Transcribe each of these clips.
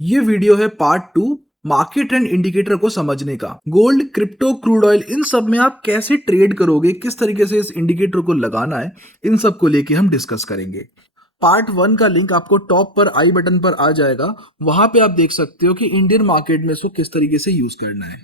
ये वीडियो है part 2 market and indicator को समझने का। गोल्ड, क्रिप्टो, क्रूड ऑयल, इन सब में आप कैसे ट्रेड करोगे, किस तरीके से इस इंडिकेटर को लगाना है, इन सब को लेके हम डिस्कस करेंगे। पार्ट 1 का लिंक आपको टॉप पर आई बटन पर आ जाएगा। वहां पे आप देख सकते हो कि इंडियन मार्केट में इसको किस तरीके से यूज करना है।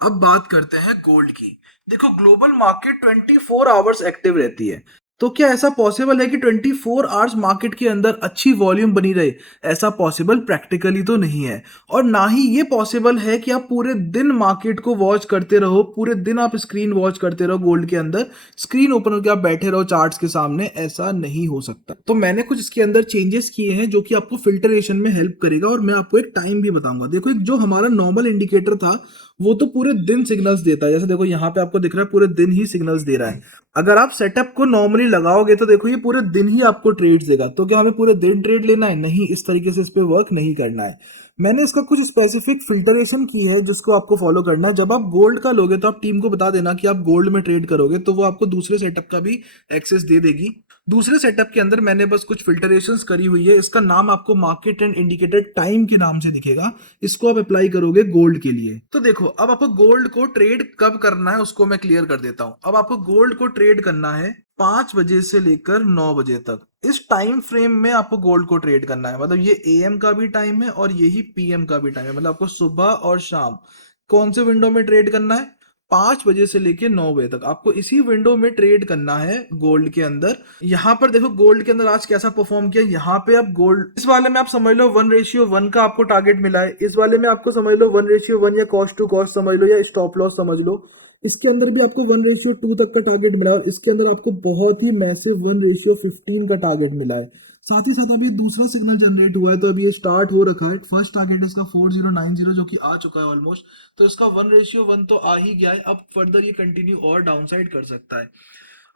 अब बात करते हैं गोल्ड की। देखो, ग्लोबल मार्केट 24 आवर्स एक्टिव रहती है। तो क्या ऐसा पॉसिबल है कि 24 आवर्स मार्केट के अंदर अच्छी वॉल्यूम बनी रहे? ऐसा पॉसिबल प्रैक्टिकली तो नहीं है। और ना ही ये पॉसिबल है कि आप पूरे दिन मार्केट को वॉच करते रहो, पूरे दिन आप स्क्रीन वॉच करते रहो गोल्ड के अंदर, स्क्रीन ओपन करके आप बैठे रहो चार्ट्स के सामने। ऐसा नहीं हो सकता। तो मैंने कुछ इसके अंदर चेंजेस किए हैं जो कि आपको फिल्टरेशन में हेल्प करेगा, और मैं आपको एक टाइम भी बताऊंगा। देखो, एक जो हमारा नॉर्मल इंडिकेटर था वो तो पूरे दिन सिग्नल्स देता है। जैसे देखो, यहाँ पे आपको दिख रहा है पूरे दिन ही सिग्नल्स दे रहा है। अगर आप सेटअप को नॉर्मली लगाओगे तो देखो, ये पूरे दिन ही आपको ट्रेड्स देगा। तो क्या हमें पूरे दिन ट्रेड लेना है? नहीं, इस तरीके से इस पे वर्क नहीं करना है। मैंने इसका कुछ स्पेसिफिक फिल्टरेशन की है जिसको आपको फॉलो करना है। जब आप गोल्ड का लोगे तो आप टीम को बता देना कि आप गोल्ड में ट्रेड करोगे, तो वो आपको दूसरे सेटअप का भी एक्सेस दे देगी। दूसरे सेटअप के अंदर मैंने बस कुछ फिल्टरेशंस करी हुई है। इसका नाम आपको मार्केट एंड इंडिकेटर टाइम के नाम से दिखेगा। इसको आप अप्लाई करोगे गोल्ड के लिए। तो देखो, अब आपको गोल्ड को ट्रेड कब करना है उसको मैं क्लियर कर देता हूं। अब आपको गोल्ड को ट्रेड करना है 5 बजे से लेकर 9 बजे तक। इस टाइम फ्रेम में आपको गोल्ड को ट्रेड करना है। मतलब ये एएम का भी टाइम है और यही पीएम का भी टाइम है। मतलब आपको सुबह और शाम कौन से विंडो में ट्रेड करना है? 5 बजे से लेके 9 बजे तक आपको इसी विंडो में ट्रेड करना है गोल्ड के अंदर। यहाँ पर देखो, गोल्ड के अंदर आज कैसा परफॉर्म किया। यहाँ पे आप गोल्ड, इस वाले में आप समझ लो 1:1 का आपको टारगेट मिला है। इस वाले में आपको समझ लो 1:1 या कॉस्ट टू कॉस्ट समझ लो या स्टॉप लॉस समझ लो। इसके अंदर भी आपको 1:2 तक का टारगेट मिला है, और इसके अंदर आपको बहुत ही मैसिव 1:15 का टारगेट मिला है। साथ ही साथ अभी दूसरा सिग्नल जनरेट हुआ है, तो अभी ये स्टार्ट हो रखा है। फर्स्ट टारगेट इसका 4090 जो कि आ चुका है ऑलमोस्ट। तो इसका 1:1 तो आ ही गया है। अब फर्दर ये कंटिन्यू और डाउनसाइड कर सकता है।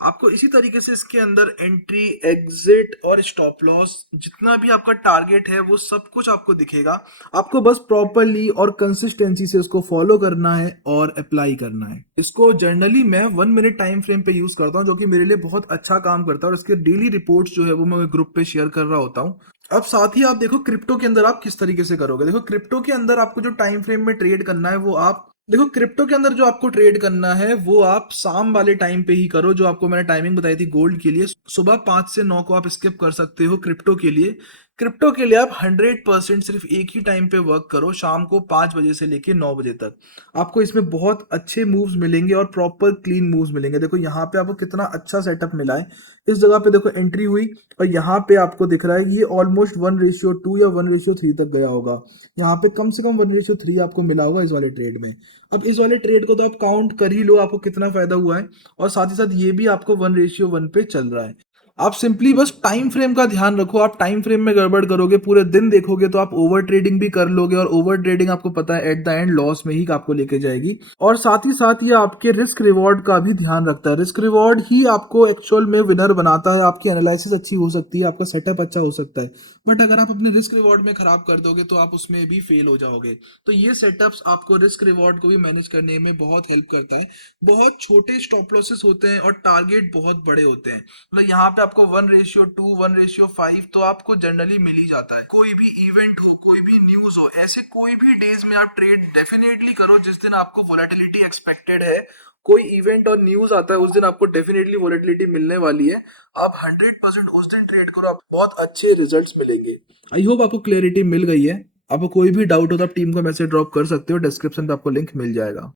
आपको इसी तरीके से इसके अंदर एंट्री, एग्जिट और स्टॉप लॉस, जितना भी आपका टारगेट है वो सब कुछ आपको दिखेगा। आपको बस प्रॉपरली और कंसिस्टेंसी से इसको फॉलो करना है और अप्लाई करना है। इसको जनरली मैं 1 मिनट टाइम फ्रेम पे यूज करता हूँ, जो कि मेरे लिए बहुत अच्छा काम करता है। और इसके डेली रिपोर्ट्स जो है वो मैं ग्रुप पे शेयर कर रहा होता हूँ। अब साथ ही आप देखो, क्रिप्टो के अंदर आप किस तरीके से करोगे। देखो, क्रिप्टो के अंदर आपको जो टाइम फ्रेम में ट्रेड करना है वो आप देखो, क्रिप्टो के अंदर जो आपको ट्रेड करना है वो आप शाम वाले टाइम पे ही करो। जो आपको मैंने टाइमिंग बताई थी गोल्ड के लिए, सुबह 5 से 9 को आप स्किप कर सकते हो क्रिप्टो के लिए। क्रिप्टो के लिए आप 100% सिर्फ एक ही टाइम पे वर्क करो, शाम को 5 बजे से लेके 9 बजे तक। आपको इसमें बहुत अच्छे मूव्स मिलेंगे और प्रॉपर क्लीन मूव्स मिलेंगे। देखो, यहाँ पे आपको कितना अच्छा सेटअप मिला है। इस जगह पे देखो एंट्री हुई, और यहाँ पे आपको दिख रहा है कि ये ऑलमोस्ट 1:2 या 1:3 तक गया होगा। यहाँ पे कम से कम 1:3 आपको मिला होगा इस वाले ट्रेड में। अब इस वाले ट्रेड को तो आप काउंट कर ही लो, आपको कितना फायदा हुआ है। और साथ ही साथ ये भी आपको 1:1 पे चल रहा है। आप सिंपली बस टाइम फ्रेम का ध्यान रखो। आप टाइम फ्रेम में गड़बड़ करोगे, पूरे दिन देखोगे, तो आप ओवर ट्रेडिंग भी कर लोगे, और ओवर ट्रेडिंग आपको पता है एट द एंड लॉस में ही आपको लेके जाएगी। और साथ ही साथ ये आपके रिस्क रिवॉर्ड का भी ध्यान रखता है। रिस्क रिवॉर्ड ही आपको एक्चुअल में विनर बनाता है। आपकी एनालिसिस अच्छी हो सकती है, आपका सेटअप अच्छा हो सकता है, बट अगर आप अपने रिस्क रिवॉर्ड में खराब कर दोगे तो आप उसमें भी फेल हो जाओगे। तो ये सेटअप्स आपको रिस्क रिवॉर्ड को भी मैनेज करने में बहुत हेल्प करते हैं। बहुत छोटे स्टॉप लॉसेस होते हैं और टारगेट बहुत बड़े होते हैं। मतलब यहाँ पे आपको 1:2, 1:5 तो आपको जनरली मिल ही जाता है। कोई भी इवेंट हो, कोई भी न्यूज हो, ऐसे कोई भी डेज में आप ट्रेड डेफिनेटली करो जिस दिन आपको वोलेटिलिटी एक्सपेक्टेड है। कोई इवेंट और न्यूज आता है उस दिन आपको डेफिनेटली वोलेटिलिटी मिलने वाली है। आप 100% उस दिन ट्रेड करो, आपको बहुत अच्छे रिजल्ट्स मिलेंगे। आई होप आपको क्लैरिटी मिल गई है। आपको कोई भी डाउट हो तो आप टीम को मैसेज ड्रॉप कर सकते हो, डिस्क्रिप्शन पे आपको लिंक मिल जाएगा।